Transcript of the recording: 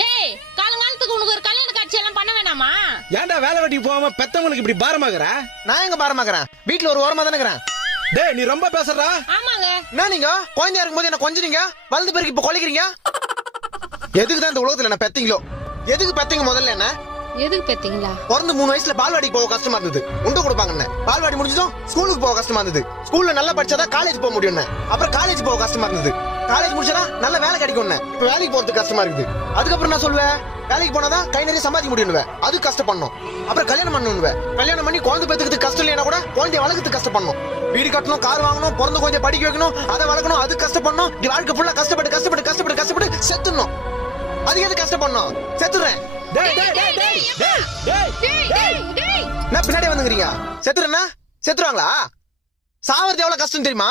டேய் காலங்காலத்துக்கு உனக்கு ஒரு கல்யாண காட்சி எல்லாம் பண்ண வேணாமா? ஏன்டா வேலை வெட்டிக்கு போகாம பெத்தவங்களுக்கு இப்படி பாரமாகற? நான் எங்க பாரமாக்குறேன்? வீட்டுல ஒரு ஓரமா தானே இருக்கிறேன். டேய் நீ ரொம்ப பேசுறடா. ஆமாங்க. என்ன நீங்க குழந்தையா இருக்கும்போது என்ன கொஞ்சீங்க, வளர்ந்த பிறகு இப்ப கொலைக்கிறீங்க? எதுக்கு தான் இந்த உலகத்துல என்ன பெத்தீங்களோ? எதுக்கு பெத்தீங்க முதல்ல? என்ன எதுக்கு பெத்தீங்களா? பிறந்து 3 வயசுல பால்வாடிக்கு போக கஷ்டமா இருந்தது, உண்டு கொடுப்பாங்க. பால்வாடி முடிஞ்சதும் ஸ்கூலுக்கு போக கஷ்டமா இருந்தது, ஸ்கூல்ல நல்லா படிச்சாதான் காலேஜ் போக முடியும். அப்புறம் காலேஜ் போக கஷ்டமா இருந்தது, காலேஜ் முடிச்சா நல்ல வேலை கிடைக்கும். இப்ப வேலைக்கு போறதுக்கு கஷ்டமா இருக்குது. அதுக்கப்புறம் நான் சொல்லுவேன், வேலைக்கு போனாதான் கை நிறைய சம்பாதிக்க முடியும், அது கஷ்டப்படணும். அப்புறம் கல்யாணம் பண்ணணும், கல்யாணம் பண்ணி குழந்தை பெத்துக்கிறதுக்கு கஷ்டம் இல்லையா கூட குழந்தைய வளர்க்கறதுக்கு கஷ்டப்படணும். வீடு கட்டணும், கார் வாங்கணும், பிறந்த குழந்தைய படிக்க வைக்கணும், அதை வளர்க்கணும், அது கஷ்டப்படணும். வாழ்க்கை ஃபுல்லா கஷ்டப்பட்டு கஷ்டப்பட்டு கஷ்டப்பட்டு கஷ்டப்பட்டு செத்துடணும். அது எது கஷ்டப்படணும்? செத்துறேன். நான் பின்னாடி வந்துக்கிறீங்க. செத்துறேன்னா செத்துருவாங்களா? சாவறது எவ்வளவு கஷ்டம் தெரியுமா?